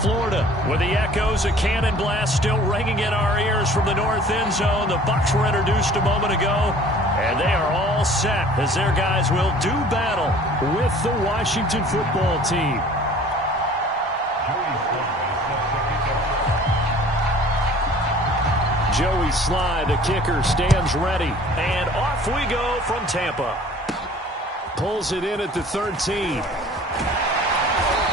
Florida, with the echoes of cannon blast still ringing in our ears from the north end zone. The Bucs were introduced a moment ago, and they are all set as their guys will do battle with the Washington football team. Joey Slye, the kicker, stands ready, and off we go from Tampa. Pulls it in at the 13.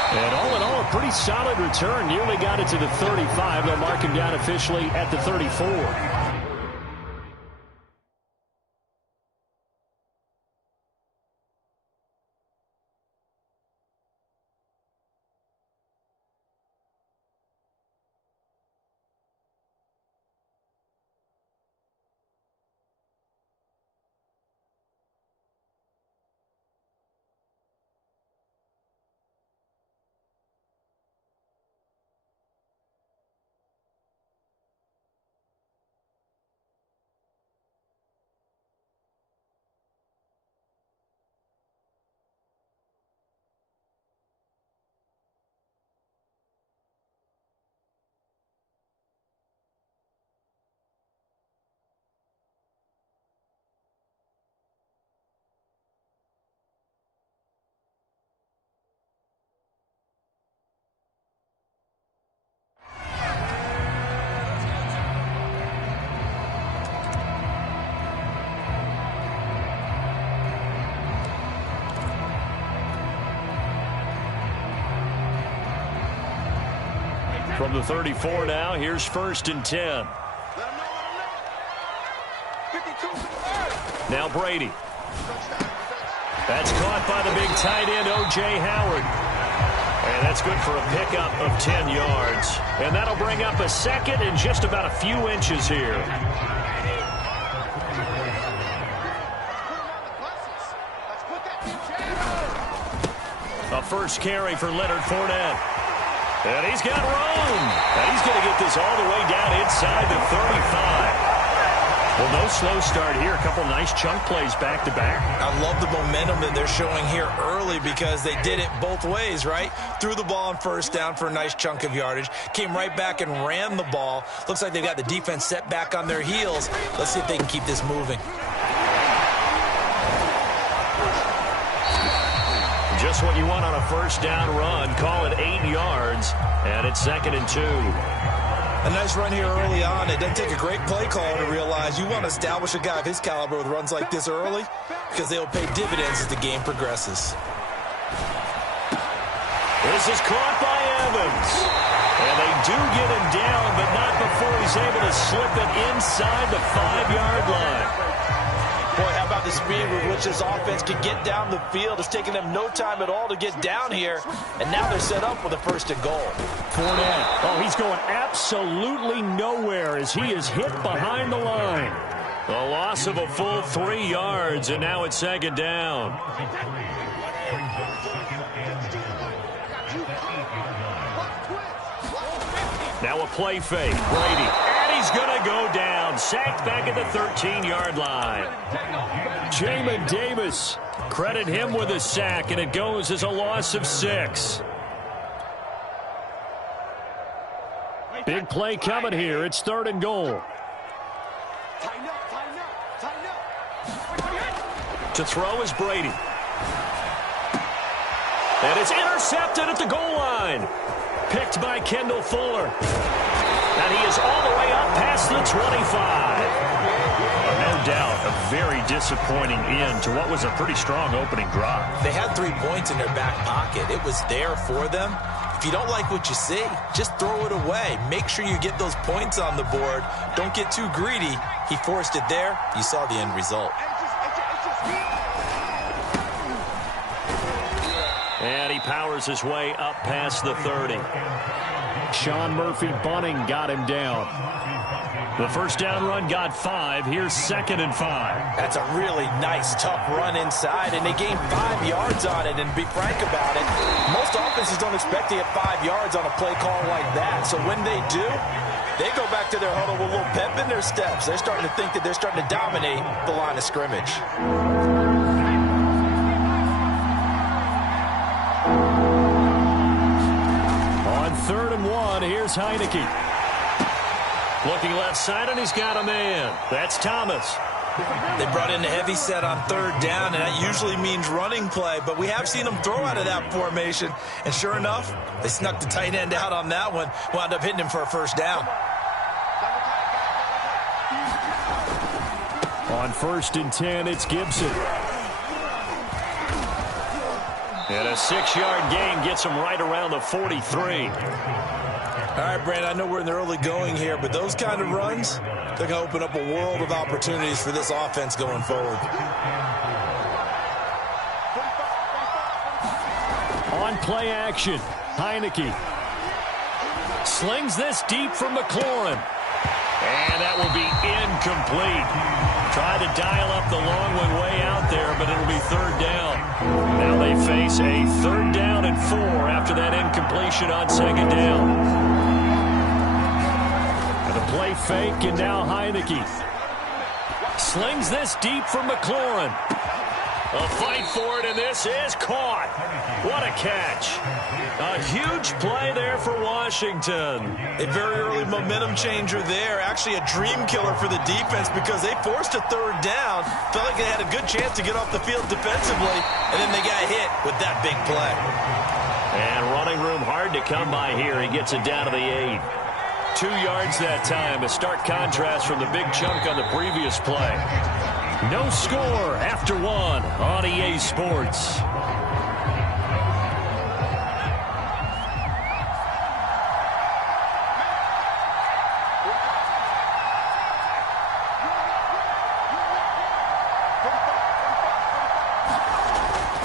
And all in all, a pretty solid return. Nearly got it to the 35. They'll mark him down officially at the 34. From the 34 now, here's 1st and 10. Now Brady. That's caught by the big tight end, O.J. Howard. And that's good for a pickup of 10 yards. And that'll bring up a second and just about a few inches here. A first carry for Leonard Fournette. And he's got room. And he's going to get this all the way down inside the 35. Well, no slow start here. A couple nice chunk plays back-to-back. I love the momentum that they're showing here early because they did it both ways, right? Threw the ball on first down for a nice chunk of yardage. Came right back and ran the ball. Looks like they've got the defense set back on their heels. Let's see if they can keep this moving. Just what you want on a first down run. Call it 8 yards, and it's 2nd and 2. A nice run here early on. It doesn't take a great play caller to realize you want to establish a guy of his caliber with runs like this early because they'll pay dividends as the game progresses. This is caught by Evans. And they do get him down, but not before he's able to slip it inside the 5-yard line. Boy, how about the speed with which this offense can get down the field? It's taken them no time at all to get down here, and now they're set up with a 1st and goal. Fournette, oh, he's going absolutely nowhere as he is hit behind the line. A loss of a full 3 yards, and now it's 2nd down. Now a play fake. Brady. He's going to go down. Sacked back at the 13-yard line. Jamin Davis. Credit him with a sack, and it goes as a loss of 6. Big play coming here. It's 3rd and goal. To throw is Brady. And it's intercepted at the goal line. Picked by Kendall Fuller. And he is all the way up past the 25. No doubt, a very disappointing end to what was a pretty strong opening drive. They had 3 points in their back pocket. It was there for them. If you don't like what you see, just throw it away. Make sure you get those points on the board. Don't get too greedy. He forced it there. You saw the end result. And he powers his way up past the 30. Sean Murphy-Bunting got him down. The first down run got 5. Here's 2nd and 5. That's a really nice, tough run inside, and they gained 5 yards on it. And to be frank about it, most offenses don't expect to get 5 yards on a play call like that. So when they do, they go back to their huddle with a little pep in their steps. They're starting to think that they're starting to dominate the line of scrimmage. 3rd and 1. Here's Heineke. Looking left side, and he's got a man. That's Thomas. They brought in a heavy set on 3rd down, and that usually means running play, but we have seen them throw out of that formation, and sure enough, they snuck the tight end out on that one, wound up hitting him for a 1st down. On 1st and 10, it's Gibson. And a 6-yard gain gets him right around the 43. All right, Brandon, I know we're in the early going here, but those kind of runs, they're going to open up a world of opportunities for this offense going forward. On play action, Heineke slings this deep from McLaurin. And that will be incomplete. Try to dial up the long one way out there, but it'll be 3rd down. Now they face a 3rd down and 4 after that incompletion on 2nd down. Play fake, and now Heineke slings this deep from McLaurin. A fight for it, and this is caught. What a catch. A huge play there for Washington. A very early momentum changer there. Actually a dream killer for the defense because they forced a 3rd down. Felt like they had a good chance to get off the field defensively, and then they got hit with that big play. And running room hard to come by here. He gets it down to the 8. 2 yards that time, a stark contrast from the big chunk on the previous play. No score after 1 on EA Sports.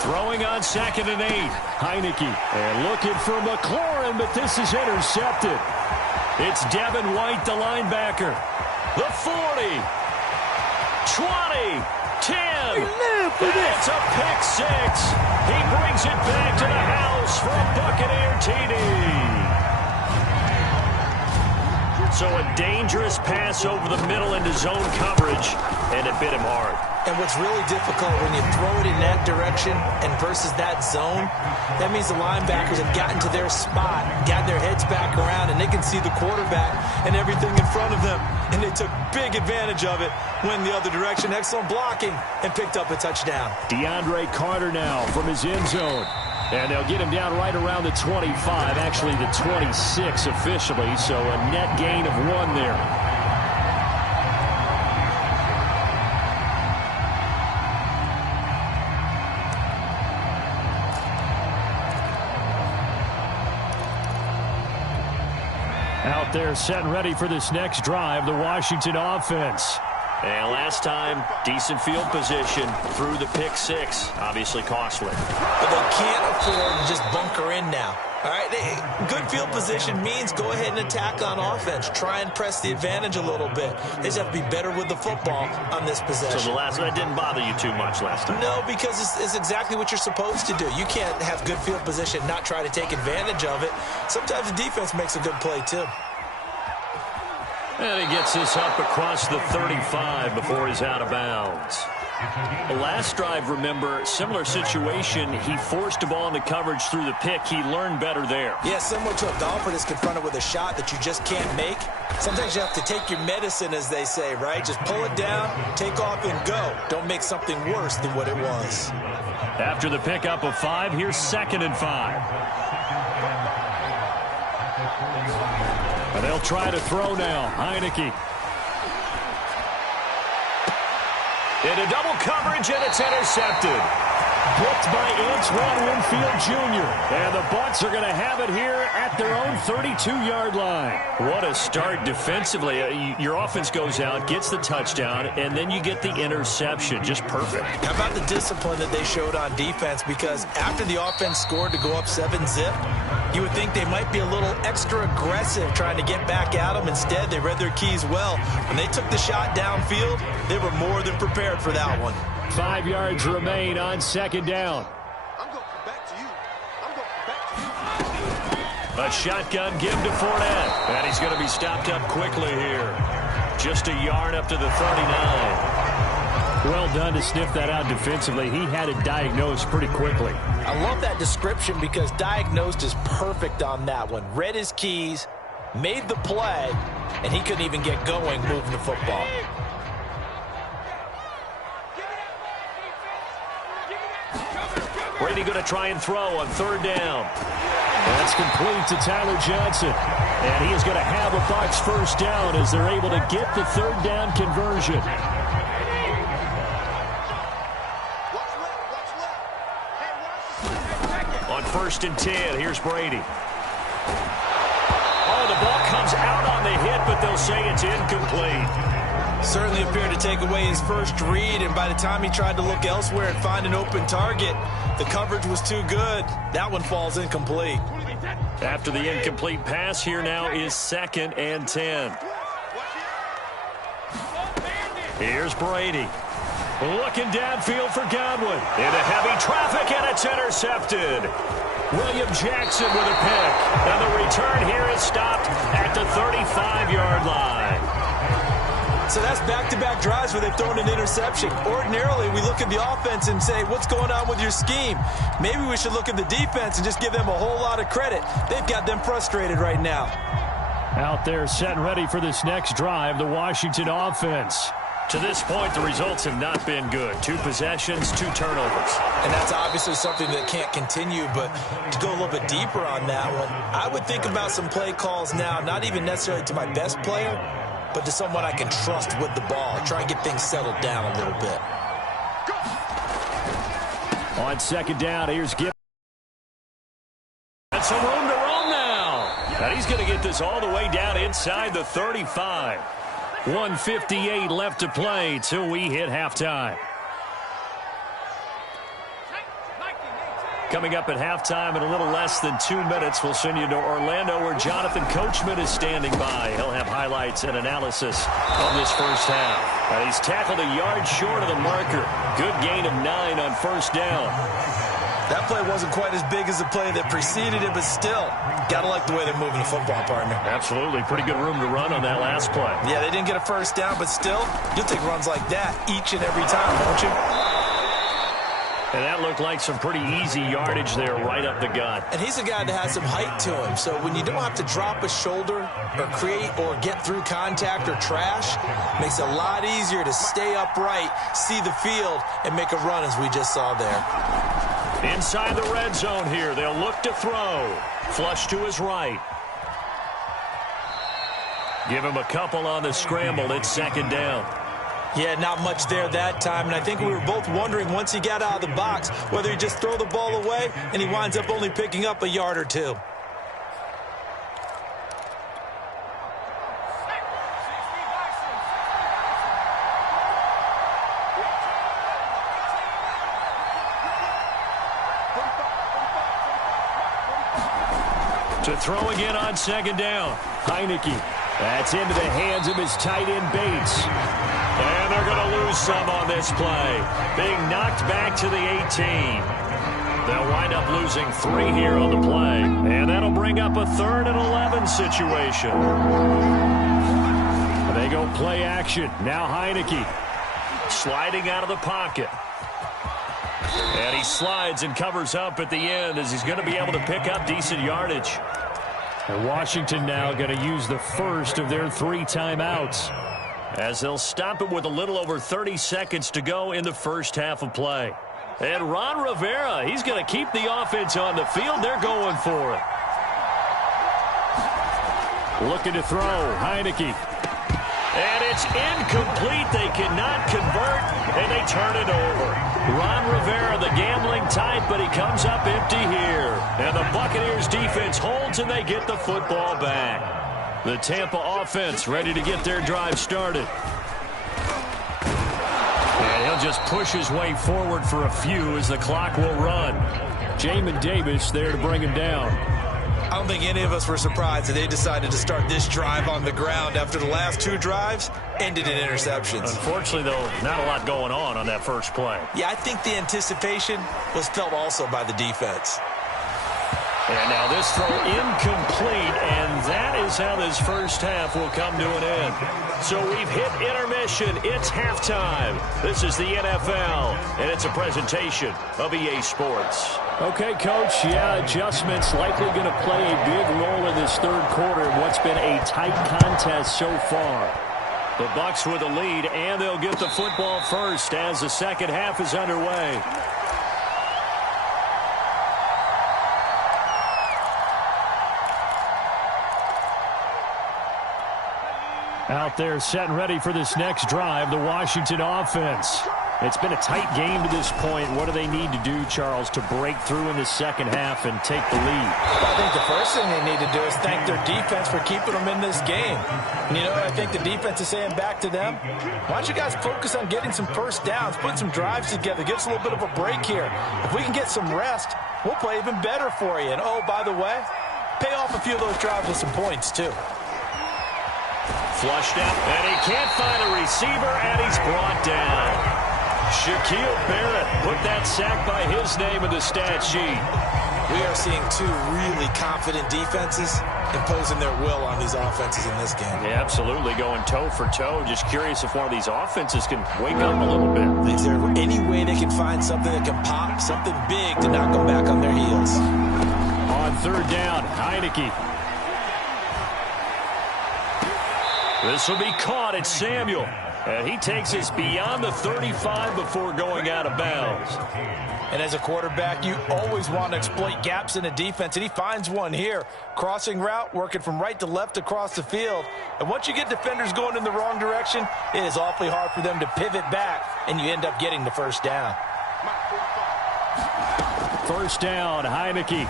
Throwing on 2nd and 8, Heineke. And looking for McLaurin, but this is intercepted. It's Devin White, the linebacker. The 40, 20, 10. It's a pick 6. He brings it back to the house for a Buccaneer TD. So a dangerous pass over the middle into zone coverage, and it bit him hard. And what's really difficult when you throw it in that direction and versus that zone, that means the linebackers have gotten to their spot, gotten their heads back around, and they can see the quarterback and everything in front of them. And they took big advantage of it, went the other direction, excellent blocking, and picked up a touchdown. DeAndre Carter now from his end zone. And they'll get him down right around the 25, actually the 26 officially, so a net gain of 1 there. Out there set and ready for this next drive, the Washington offense. And last time, decent field position through the pick 6, obviously costly. But they can't afford to just bunker in now. All right, good field position means go ahead and attack on offense. Try and press the advantage a little bit. They just have to be better with the football on this possession. So that didn't bother you too much last time? No, because it's exactly what you're supposed to do. You can't have good field position, not try to take advantage of it. Sometimes the defense makes a good play, too. And he gets this up across the 35 before he's out of bounds. The last drive, remember, similar situation. He forced a ball into coverage through the pick. He learned better there. Yeah, similar to a golfer that's confronted with a shot that you just can't make. Sometimes you have to take your medicine, as they say, right? Just pull it down, take off, and go. Don't make something worse than what it was. After the pickup of 5, here's 2nd and 5. And they'll try to throw now. Heineke. Into double coverage, and it's intercepted. Picked by Antoine Winfield Jr. And the Bucs are going to have it here at their own 32-yard line. What a start defensively. Your offense goes out, gets the touchdown, and then you get the interception. Just perfect. How about the discipline that they showed on defense? Because after the offense scored to go up 7-zip, you would think they might be a little extra aggressive trying to get back at them. Instead, they read their keys well. When they took the shot downfield, they were more than prepared for that one. 5 yards remain on 2nd down. A shotgun give to Fournette. And he's going to be stopped up quickly here. Just a yard up to the 39. Well done to sniff that out defensively. He had it diagnosed pretty quickly. I love that description because diagnosed is perfect on that one. Read his keys, made the play, and he couldn't even get going moving the football. Brady going to try and throw on third down. That's complete to Tyler Johnson. And he is going to have a Bucs first down as they're able to get the third down conversion. On 1st and 10, here's Brady. Oh, the ball comes out on the hit, but they'll say it's incomplete. Certainly appeared to take away his first read, and by the time he tried to look elsewhere and find an open target, the coverage was too good. That one falls incomplete. After the incomplete pass, here now is 2nd and 10. Here's Brady. Looking downfield for Godwin. Into heavy traffic, and it's intercepted. William Jackson with a pick. And the return here is stopped at the 35-yard line. So that's back-to-back drives where they've thrown an interception. Ordinarily, we look at the offense and say, what's going on with your scheme? Maybe we should look at the defense and just give them a whole lot of credit. They've got them frustrated right now. Out there set and ready for this next drive, the Washington offense. To this point, the results have not been good. 2 possessions, 2 turnovers. And that's obviously something that can't continue, but to go a little bit deeper on that one, I would think about some play calls now, not even necessarily to my best player, but to someone I can trust with the ball. Try and get things settled down a little bit. On 2nd down, here's Gibbs. Got some room to roam now. And he's going to get this all the way down inside the 35. 1:58 left to play till we hit halftime. Coming up at halftime in a little less than 2 minutes, we'll send you to Orlando where Jonathan Coachman is standing by. He'll have highlights and analysis of this first half. And he's tackled a yard short of the marker. Good gain of 9 on 1st down. That play wasn't quite as big as the play that preceded it, but still, gotta like the way they're moving the football, partner. Absolutely. Pretty good room to run on that last play. Yeah, they didn't get a first down, but still, you'll take runs like that each and every time, won't you? And that looked like some pretty easy yardage there right up the gut. And he's a guy that has some height to him, so when you don't have to drop a shoulder or create or get through contact or trash, makes it a lot easier to stay upright, see the field, and make a run as we just saw there. Inside the red zone here, they'll look to throw. Flush to his right. Give him a couple on the scramble. It's 2nd down. Yeah, not much there that time, and I think we were both wondering once he got out of the box whether he just throw the ball away and he winds up only picking up a yard or 2. To throw again on 2nd down. Heineke. That's into the hands of his tight end Bates. And they're going to lose some on this play. Being knocked back to the 18. They'll wind up losing 3 here on the play. And that'll bring up a 3rd and 11 situation. They go play action. Now Heineke. Sliding out of the pocket. And he slides and covers up at the end as he's going to be able to pick up decent yardage. And Washington now going to use the first of their 3 timeouts as they'll stop it with a little over 30 seconds to go in the first half of play. And Ron Rivera, he's going to keep the offense on the field. They're going for it. Looking to throw. Heineke. And it's incomplete. They cannot convert, and they turn it over. Ron Rivera, the gambling type, but he comes up empty here. And the Buccaneers defense holds, and they get the football back. The Tampa offense ready to get their drive started. And he'll just push his way forward for a few as the clock will run. Jamin Davis there to bring him down. I don't think any of us were surprised that they decided to start this drive on the ground after the last 2 drives ended in interceptions. Unfortunately, though, not a lot going on that first play. Yeah, I think the anticipation was felt also by the defense. And now this throw incomplete, and that is is how this first half will come to an end. So we've hit intermission. It's halftime. This is the NFL, and it's a presentation of EA Sports. Okay, Coach, yeah, adjustments likely going to play a big role in this third quarter in what's been a tight contest so far. The Bucs with the lead, and they'll get the football first as the second half is underway. Out there setting ready for this next drive, the Washington offense. It's been a tight game to this point. What do they need to do, Charles, to break through in the second half and take the lead? I think the first thing they need to do is thank their defense for keeping them in this game. And you know what I think the defense is saying back to them? Why don't you guys focus on getting some first downs, put some drives together, give us a little bit of a break here. If we can get some rest, we'll play even better for you. And, oh, by the way, pay off a few of those drives with some points, too. Flushed out, and he can't find a receiver, and he's brought down. Shaquille Barrett put that sack by his name in the stat sheet. We are seeing two really confident defenses imposing their will on these offenses in this game. Yeah, absolutely, going toe for toe. Just curious if one of these offenses can wake up a little bit. Is there any way they can find something that can pop, something big to knock them back on their heels? On third down, Heineke. This will be caught. It's Samuel. And he takes us beyond the 35 before going out of bounds. And as a quarterback, you always want to exploit gaps in the defense, and he finds one here. Crossing route, working from right to left across the field. And once you get defenders going in the wrong direction, it is awfully hard for them to pivot back, and you end up getting the first down. First down, Heineke.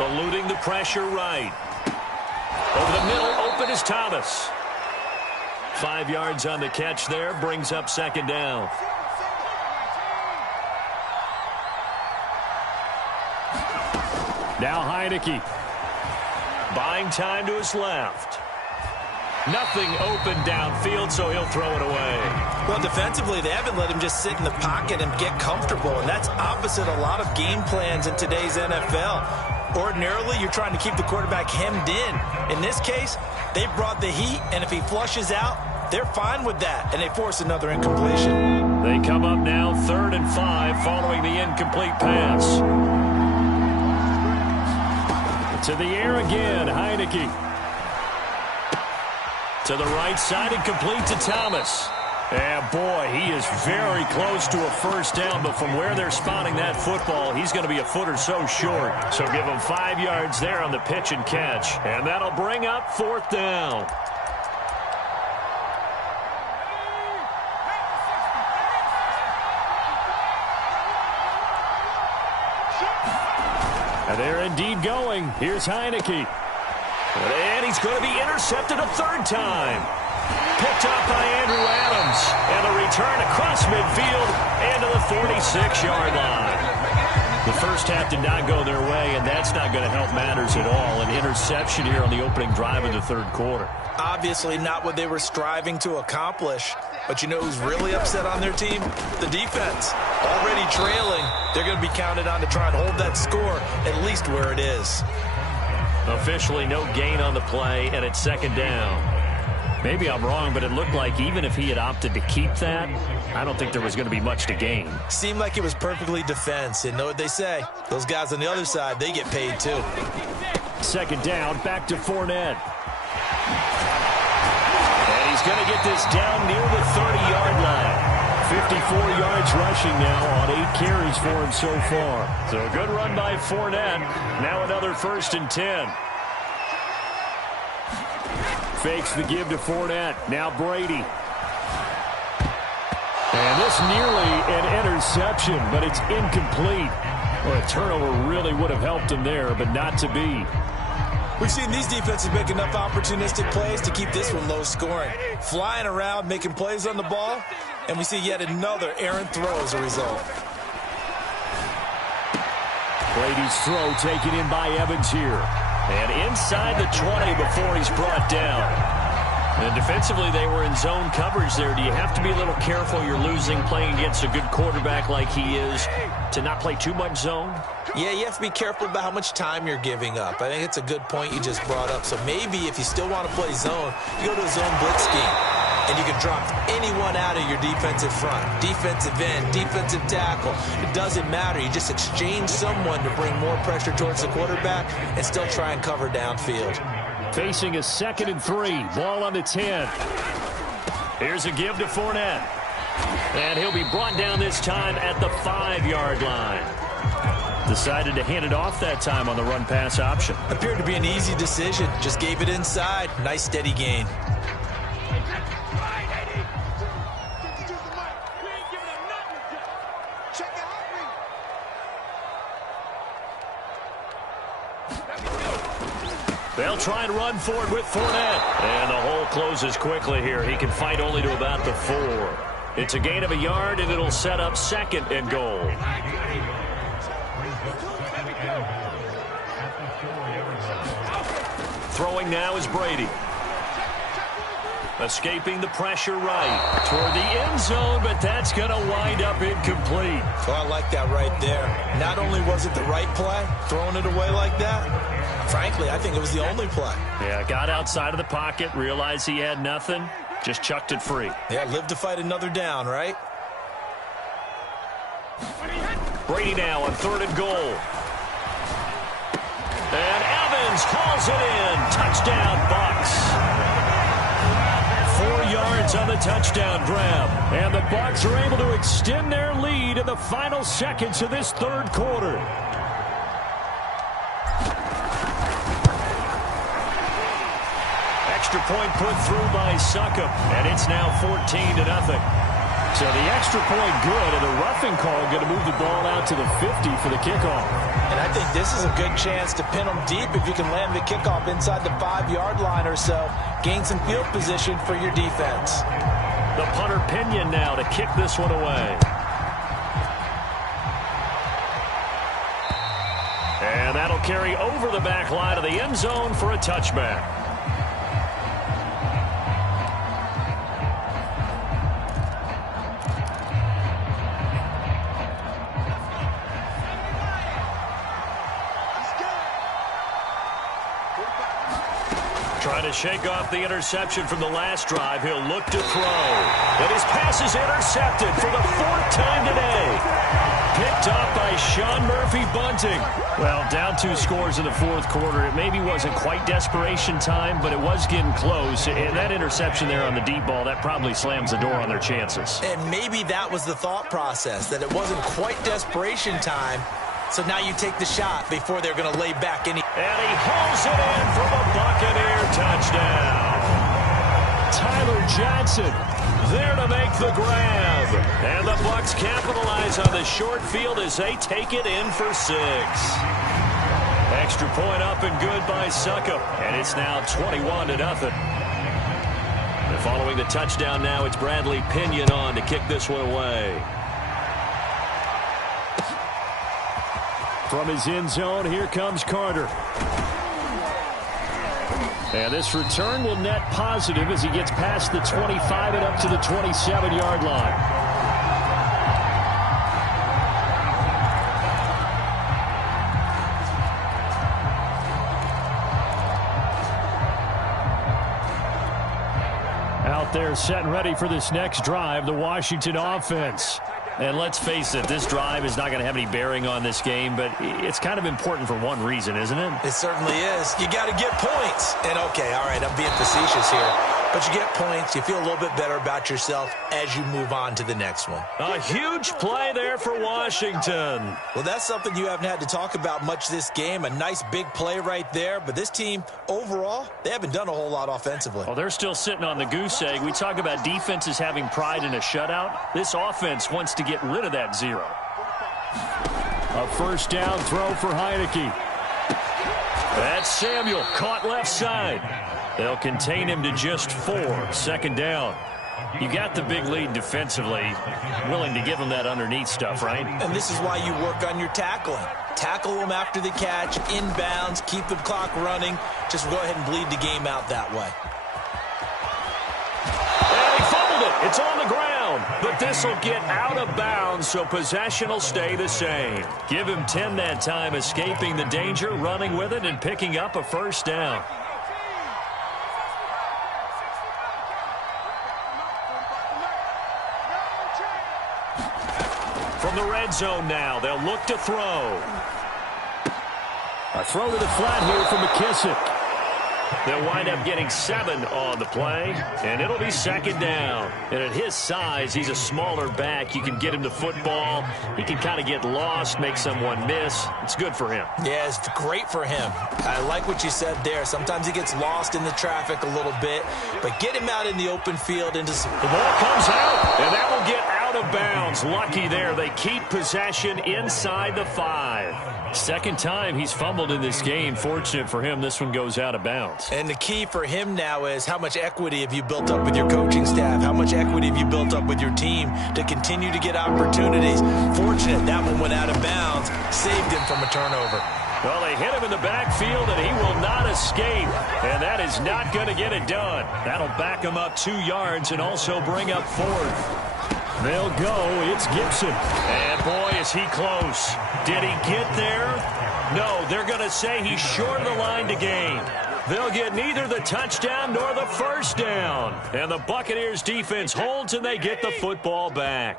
Eluding the pressure right. Over the middle, open is Thomas. 5 yards on the catch there, brings up second down. Now Heineke. Buying time to his left. Nothing open downfield, so he'll throw it away. Well, defensively, they haven't let him just sit in the pocket and get comfortable, and that's opposite a lot of game plans in today's NFL. Ordinarily, you're trying to keep the quarterback hemmed in. In this case, they brought the heat, and if he flushes out, they're fine with that, and they force another incompletion. They come up now 3rd and 5 following the incomplete pass. To the air again, Heineke. To the right side and complete to Thomas. And boy, he is very close to a first down, but from where they're spotting that football, he's going to be a foot or so short. So give him 5 yards there on the pitch and catch. And that'll bring up 4th down. And they're indeed going. Here's Heineke. And he's going to be intercepted a 3rd time. Picked up by Andrew Adams. And a return across midfield and to the 46-yard line. The first half did not go their way, and that's not going to help matters at all. An interception here on the opening drive of the third quarter. Obviously not what they were striving to accomplish. But you know who's really upset on their team? The defense. Already trailing, they're going to be counted on to try and hold that score at least where it is. Officially no gain on the play, and it's 2nd down. Maybe I'm wrong, but it looked like even if he had opted to keep that, I don't think there was going to be much to gain. Seemed like it was perfectly defense. And know what they say? Those guys on the other side, they get paid too. 2nd down, back to Fournette. And he's going to get this down near the 30-yard line. 54 yards rushing now on 8 carries for him so far. So a good run by Fournette. Now another 1st and 10. Fakes the give to Fournette. Now Brady. And this nearly an interception, but it's incomplete. Well, a turnover really would have helped him there, but not to be. We've seen these defenses make enough opportunistic plays to keep this one low scoring. Flying around, making plays on the ball, and we see yet another errant throw as a result. Brady's throw taken in by Evans here. And inside the 20 before he's brought down. And defensively, they were in zone coverage there. Do you have to be a little careful you're losing playing against a good quarterback like he is to not play too much zone? Yeah, you have to be careful about how much time you're giving up. I think it's a good point you just brought up. So maybe if you still want to play zone, you go to a zone blitz scheme. And you can drop anyone out of your defensive front. Defensive end, defensive tackle. It doesn't matter. You just exchange someone to bring more pressure towards the quarterback and still try and cover downfield. Facing a 2nd and 3. Ball on the 10. Here's a give to Fournette. And he'll be brought down this time at the 5-yard line. Decided to hand it off that time on the run-pass option. Appeared to be an easy decision. Just gave it inside. Nice steady gain. They'll try and run for it with Fournette. And the hole closes quickly here. He can fight only to about the 4. It's a gain of a yard, and it'll set up 2nd and goal. Throwing now is Brady. Escaping the pressure right toward the end zone, but that's going to wind up incomplete. Oh, I like that right there. Not only was it the right play, throwing it away like that, frankly, I think it was the only play. Yeah, got outside of the pocket, realized he had nothing, just chucked it free. Yeah, live to fight another down, right? Brady now on 3rd and goal. And Evans hauls it in. Touchdown, Bucs. 4 yards on the touchdown grab. And the Bucs are able to extend their lead in the final seconds of this 3rd quarter. Extra point put through by Succop, and it's now 14-0. So the extra point good, and the roughing call going to move the ball out to the 50 for the kickoff. And I think this is a good chance to pin them deep if you can land the kickoff inside the 5-yard line or so. Gain some field position for your defense. The punter Pinion now to kick this one away. And that'll carry over the back line of the end zone for a touchback. Trying to shake off the interception from the last drive. He'll look to throw. And his pass is intercepted for the 4th time today. Picked up by Sean Murphy-Bunting. Well, down 2 scores in the 4th quarter. It maybe wasn't quite desperation time, but it was getting close. And that interception there on the deep ball, that probably slams the door on their chances. And maybe that was the thought process, that it wasn't quite desperation time. So now you take the shot before they're going to lay back any. And he hauls it in for the Buccaneer touchdown. Tyler Johnson there to make the grab. And the Bucs capitalize on the short field as they take it in for 6. Extra point up and good by Succop. And it's now 21-0. And following the touchdown now, it's Bradley Pinion on to kick this one away. From his end zone, here comes Carter. And this return will net positive as he gets past the 25 and up to the 27-yard line. Out there set and ready for this next drive, the Washington offense. And let's face it, this drive is not going to have any bearing on this game, but it's kind of important for one reason, isn't it? It certainly is. You got to get points. And, okay, all right, I'm being facetious here. But you get points, you feel a little bit better about yourself as you move on to the next one. A huge play there for Washington. Well, that's something you haven't had to talk about much this game. A nice big play right there. But this team, overall, they haven't done a whole lot offensively. Well, they're still sitting on the goose egg. We talk about defenses having pride in a shutout. This offense wants to get rid of that 0. A first down throw for Heineke. That's Samuel, caught left side. They'll contain him to just 4. 2nd down. You got the big lead defensively. Willing to give him that underneath stuff, right? And this is why you work on your tackling. Tackle them after the catch, inbounds, keep the clock running. Just go ahead and bleed the game out that way. It's on the ground, but this will get out of bounds, so possession will stay the same. Give him 10 that time, escaping the danger, running with it, and picking up a first down. From the red zone now, they'll look to throw. A throw to the flat here from McKissick. They'll wind up getting 7 on the play, and it'll be second down. And at his size, he's a smaller back. You can get him the football. He can kind of get lost, make someone miss. It's good for him. Yeah, it's great for him. I like what you said there. Sometimes he gets lost in the traffic a little bit, but get him out in the open field. The ball comes out, and that will get out of bounds. Lucky there. They keep possession inside the 5. Second time he's fumbled in this game. Fortunate for him, this one goes out of bounds. And the key for him now is how much equity have you built up with your coaching staff? How much equity have you built up with your team to continue to get opportunities? Fortunate that one went out of bounds, saved him from a turnover. Well, they hit him in the backfield, and he will not escape. And that is not going to get it done. That'll back him up 2 yards and also bring up 4th. They'll go. It's Gibson. And, boy, is he close. Did he get there? No, they're going to say he's short of the line to gain. They'll get neither the touchdown nor the first down. And the Buccaneers defense holds, and they get the football back.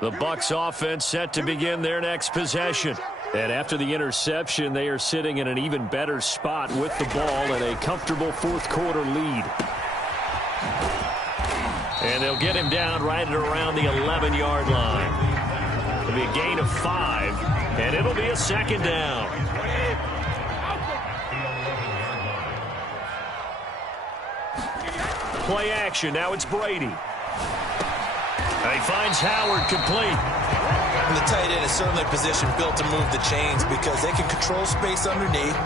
The Bucs offense set to begin their next possession. And after the interception, they are sitting in an even better spot with the ball and a comfortable fourth-quarter lead. And they'll get him down right at around the 11-yard line. It'll be a gain of 5, and it'll be a second down. Play action. Now it's Brady. He finds Howard complete. And the tight end is certainly a position built to move the chains because they can control space underneath.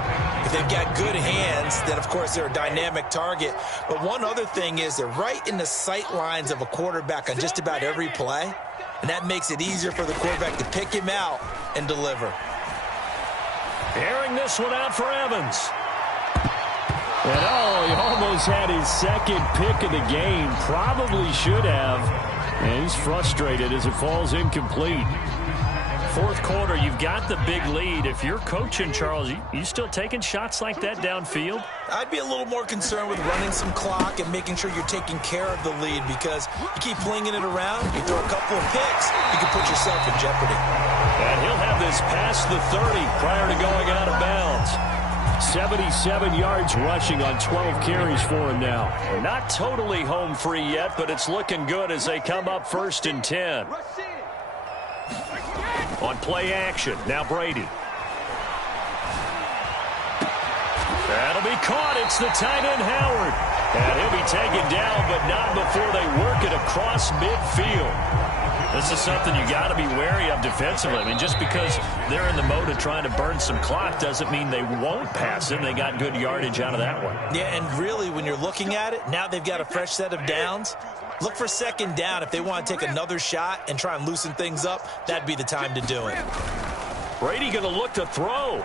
If they've got good hands, then, of course, they're a dynamic target. But one other thing is they're right in the sight lines of a quarterback on just about every play, and that makes it easier for the quarterback to pick him out and deliver. Airing this one out for Evans. And, he almost had his second pick of the game. Probably should have. And he's frustrated as it falls incomplete. Fourth quarter, you've got the big lead. If you're coaching, Charles, you still taking shots like that downfield? I'd be a little more concerned with running some clock and making sure you're taking care of the lead because you keep flinging it around, you throw a couple of picks, you can put yourself in jeopardy. And he'll have this past the 30 prior to going out of bounds. 77 yards rushing on 12 carries for him now. Not totally home free yet, but it's looking good as they come up 1st and 10. On play action, now Brady. That'll be caught. It's the tight end, Howard. And he'll be taken down, but not before they work it across midfield. This is something you got to be wary of defensively. I mean, just because they're in the mode of trying to burn some clock doesn't mean they won't pass it. They got good yardage out of that one. Yeah, and really, when you're looking at it, now they've got a fresh set of downs. Look for second down. If they want to take another shot and try and loosen things up, that'd be the time to do it. Brady going to look to throw.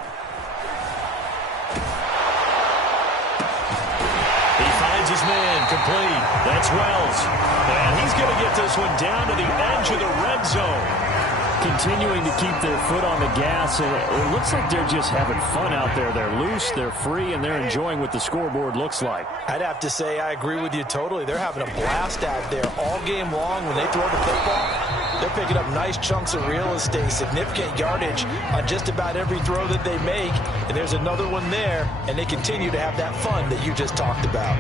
He finds his man complete. That's Wells. And he's going to get this one down to the edge of the red zone. Continuing to keep their foot on the gas, and it looks like they're just having fun out there. They're loose, they're free, and they're enjoying what the scoreboard looks like. I'd have to say I agree with you totally. They're having a blast out there all game long. When they throw the football, they're picking up nice chunks of real estate, significant yardage on just about every throw that they make. And there's another one there, and they continue to have that fun that you just talked about.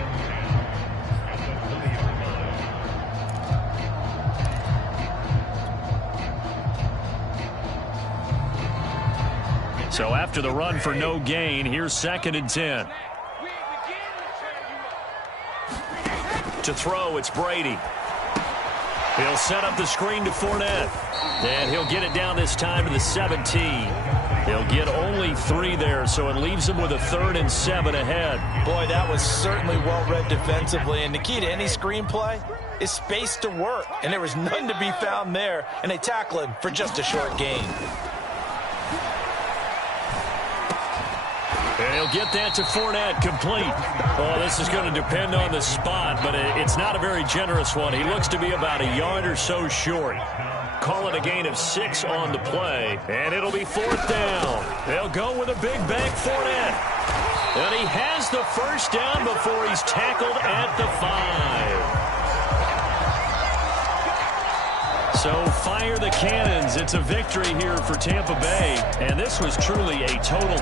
So after the run for no gain, here's 2nd and 10. To throw, it's Brady. He'll set up the screen to Fournette. And he'll get it down this time to the 17. He'll get only 3 there, so it leaves him with a 3rd and 7 ahead. Boy, that was certainly well-read defensively. And the key to any screenplay is space to work. And there was none to be found there. And they tackle him for just a short gain. And He'll get that to Fournette, complete. Well, this is going to depend on the spot, but it's not a very generous one. He looks to be about a yard or so short. Call it a gain of 6 on the play, and it'll be 4th down. They'll go with a big bank Fournette. And he has the first down before he's tackled at the 5. So fire the cannons. It's a victory here for Tampa Bay, and this was truly a total